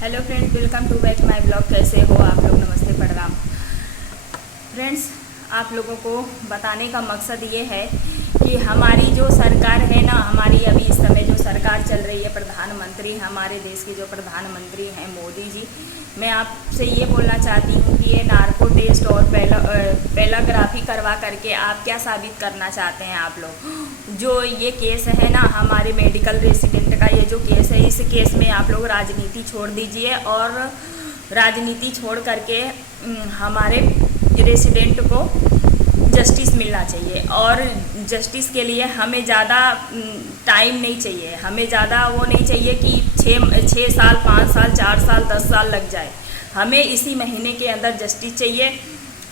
Hello friends, welcome to back my blog. कैसे हो आप लोग? नमस्ते, प्रणाम। फ्रेंड्स, आप लोगों को बताने का मकसद ये है कि हमारी जो सरकार है ना, हमारी अभी इस समय जो सरकार चल रही है, प्रधानमंत्री हमारे देश के जो प्रधानमंत्री हैं मोदी जी, मैं आपसे ये बोलना चाहती हूँ कि ये नार्को टेस्ट और पेलाग्राफी करवा करके आप क्या साबित करना चाहते हैं आप लोग? जो ये केस है ना, हमारे मेडिकल रेसिडेंट का ये जो केस है, इस केस में आप लोग राजनीति छोड़ दीजिए और राजनीति छोड़ करके हमारे रेसिडेंट को जस्टिस मिलना चाहिए। और जस्टिस के लिए हमें ज़्यादा टाइम नहीं चाहिए, हमें ज़्यादा वो नहीं चाहिए कि 6 साल 5 साल 4 साल 10 साल लग जाए। हमें इसी महीने के अंदर जस्टिस चाहिए।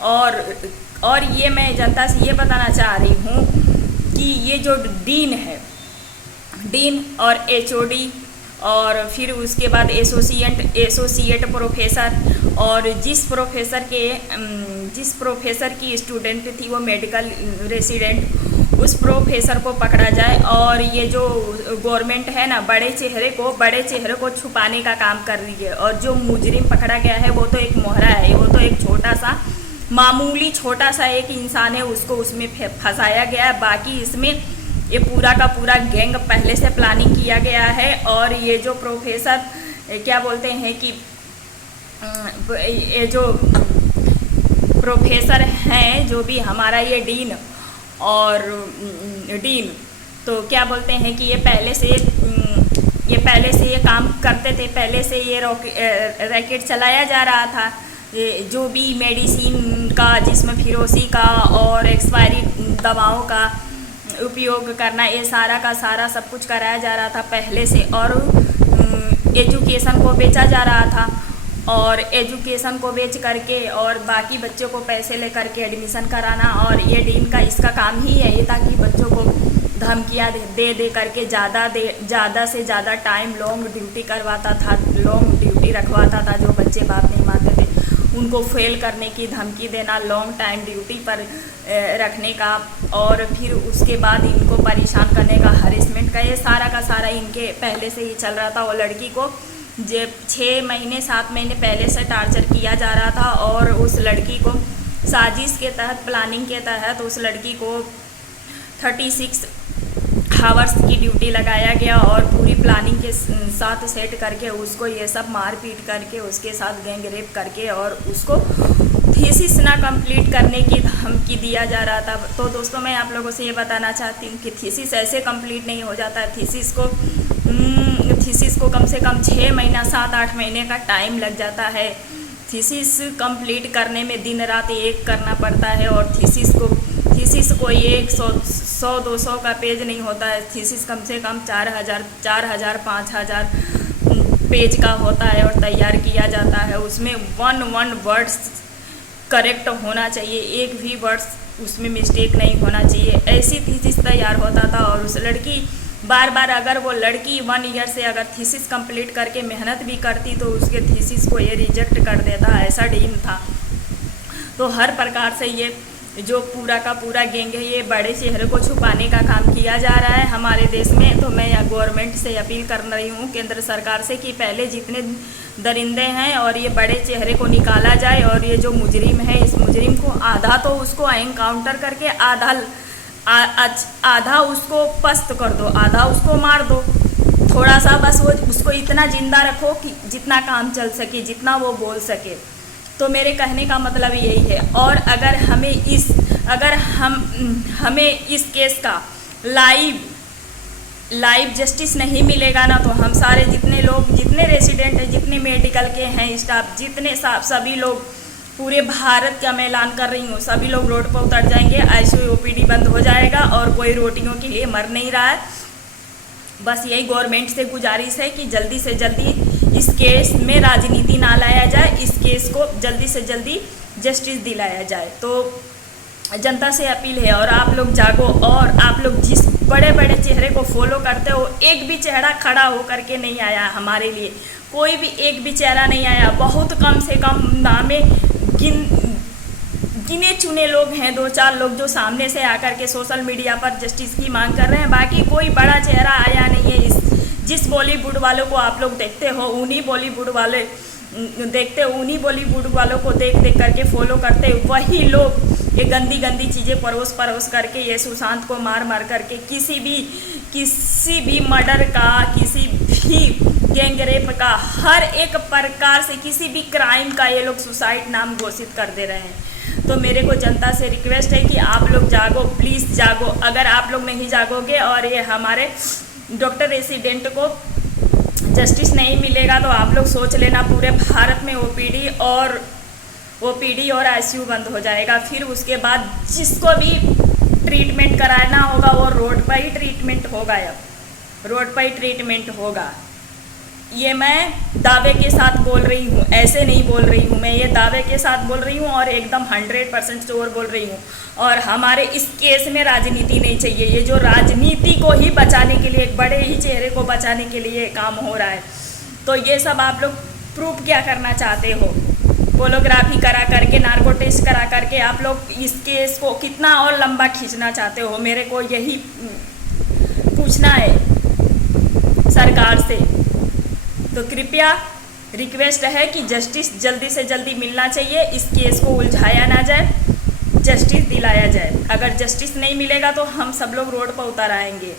और ये मैं जनता से ये बताना चाह रही हूँ कि ये जो डीन और एचओडी और फिर उसके बाद एसोसिएट प्रोफेसर, और जिस प्रोफेसर की स्टूडेंट थी वो मेडिकल रेसिडेंट, उस प्रोफेसर को पकड़ा जाए। और ये जो गवर्नमेंट है ना, बड़े चेहरे को छुपाने का काम कर रही है। और जो मुजरिम पकड़ा गया है वो तो एक मोहरा है, वो तो एक छोटा सा एक इंसान है, उसको उसमें फंसाया गया है। बाकी इसमें ये पूरा का पूरा गैंग पहले से प्लानिंग किया गया है। और ये जो प्रोफेसर क्या बोलते हैं कि ये जो प्रोफेसर हैं, जो भी हमारा ये डीन तो क्या बोलते हैं कि ये पहले से ये काम करते थे, पहले से ये रैकेट चलाया जा रहा था। जो भी मेडिसिन का, जिसमें फिरोसी का और एक्सपायरी दवाओं का उपयोग करना, ये सारा का सारा सब कुछ कराया जा रहा था पहले से। और एजुकेशन को बेचा जा रहा था, और एजुकेशन को बेच करके और बाकी बच्चों को पैसे ले करके एडमिशन कराना। और ये डीन का इसका काम ही है ये, ताकि बच्चों को धमकियाँ दे करके ज़्यादा से ज़्यादा टाइम लॉन्ग ड्यूटी करवाता था, लॉन्ग ड्यूटी रखवाता था। जो बच्चे बात नहीं मानते थे उनको फेल करने की धमकी देना, लॉन्ग टाइम ड्यूटी पर रखने का, और फिर उसके बाद इनको परेशान करने का, हरेसमेंट का, ये सारा का सारा इनके पहले से ही चल रहा था। वो लड़की को 6 महीने 7 महीने पहले से टार्चर किया जा रहा था। और उस लड़की को साजिश के तहत, प्लानिंग के तहत उस लड़की को 36 हावर्स की ड्यूटी लगाया गया। और पूरी प्लानिंग के साथ सेट करके उसको ये सब मार पीट करके, उसके साथ गैंग रेप करके, और उसको थीसिस ना कंप्लीट करने की धमकी दिया जा रहा था। तो दोस्तों, मैं आप लोगों से ये बताना चाहती हूँ कि थीसिस ऐसे कंप्लीट नहीं हो जाता है। थीसिस को कम से कम 6 महीना 7-8 महीने का टाइम लग जाता है। थीसिस कंप्लीट करने में दिन रात एक करना पड़ता है। और थीसिस को 100-200 का पेज नहीं होता है। थीसिस कम से कम 4,000-5,000 पेज का होता है और तैयार किया जाता है। उसमें वन वर्ड्स करेक्ट होना चाहिए, एक भी वर्ड्स उसमें मिस्टेक नहीं होना चाहिए। ऐसी थीसिस तैयार होता था। और उस लड़की बार अगर वो लड़की 1 ईयर से अगर थीसिस कंप्लीट करके मेहनत भी करती तो उसके थीसिस को ये रिजेक्ट कर देता, ऐसा डीन था। तो हर प्रकार से ये जो पूरा का पूरा गैंग है, ये बड़े चेहरे को छुपाने का काम किया जा रहा है हमारे देश में। तो मैं गवर्नमेंट से अपील कर रही हूँ, केंद्र सरकार से, कि पहले जितने दरिंदे हैं और ये बड़े चेहरे को निकाला जाए। और ये जो मुजरिम है, इस मुजरिम को आधा तो उसको एनकाउंटर करके आधा उसको पस्त कर दो, आधा उसको मार दो। थोड़ा सा बस वो उसको इतना जिंदा रखो कि जितना काम चल सके, जितना वो बोल सके। तो मेरे कहने का मतलब यही है। और अगर हमें इस केस का लाइव जस्टिस नहीं मिलेगा ना, तो हम सारे जितने रेसिडेंट हैं, जितने मेडिकल के हैं स्टाफ, सभी लोग, पूरे भारत का मैं ऐलान कर रही हूँ, सभी लोग रोड पर उतर जाएंगे। आईसीयू ओपीडी बंद हो जाएगा और कोई रोटियों के लिए मर नहीं रहा है। बस यही गवर्नमेंट से गुजारिश है कि जल्दी से जल्दी इस केस में राजनीति ना लाया जाए, इस केस को जल्दी से जल्दी जस्टिस दिलाया जाए। तो जनता से अपील है, और आप लोग जागो। और आप लोग जिस बड़े चेहरे को फॉलो करते हो, एक भी चेहरा खड़ा हो करके नहीं आया हमारे लिए, कोई भी एक भी चेहरा नहीं आया। बहुत कम से कम नामे गिने चुने लोग हैं, 2-4 लोग जो सामने से आकर के सोशल मीडिया पर जस्टिस की मांग कर रहे हैं। बाकी कोई बड़ा चेहरा आया नहीं है इस जिस बॉलीवुड वालों को आप लोग देखते हो, उन्हीं बॉलीवुड वालों को देख देख करके फॉलो करते, वही लोग ये गंदी गंदी चीज़ें परोस करके ये सुशांत को मार करके किसी भी मर्डर का, किसी भी गैंग रेप का, हर एक प्रकार से किसी भी क्राइम का ये लोग सुसाइड नाम घोषित कर दे रहे हैं। तो मेरे को जनता से रिक्वेस्ट है कि आप लोग जागो, प्लीज़ जागो। अगर आप लोग नहीं जागोगे और ये हमारे डॉक्टर रेसिडेंट को जस्टिस नहीं मिलेगा तो आप लोग सोच लेना पूरे भारत में ओपीडी और आईसीयू बंद हो जाएगा। फिर उसके बाद जिसको भी ट्रीटमेंट कराना होगा वो रोड पर ही ट्रीटमेंट होगा, अब रोड पर ही ट्रीटमेंट होगा। ये मैं दावे के साथ बोल रही हूँ, ऐसे नहीं बोल रही हूँ, मैं ये दावे के साथ बोल रही हूँ और एकदम 100% श्योर बोल रही हूँ। और हमारे इस केस में राजनीति नहीं चाहिए। ये जो राजनीति को ही बचाने के लिए, एक बड़े ही चेहरे को बचाने के लिए काम हो रहा है। तो ये सब आप लोग प्रूफ क्या करना चाहते हो? पोलोग्राफी करा करके, नार्को टेस्ट करा करके आप लोग इस केस को कितना और लंबा खींचना चाहते हो? मेरे को यही पूछना है सरकार से। तो कृपया रिक्वेस्ट है कि जस्टिस जल्दी से जल्दी मिलना चाहिए, इस केस को उलझाया ना जाए, जस्टिस दिलाया जाए। अगर जस्टिस नहीं मिलेगा तो हम सब लोग रोड पर उतर आएंगे।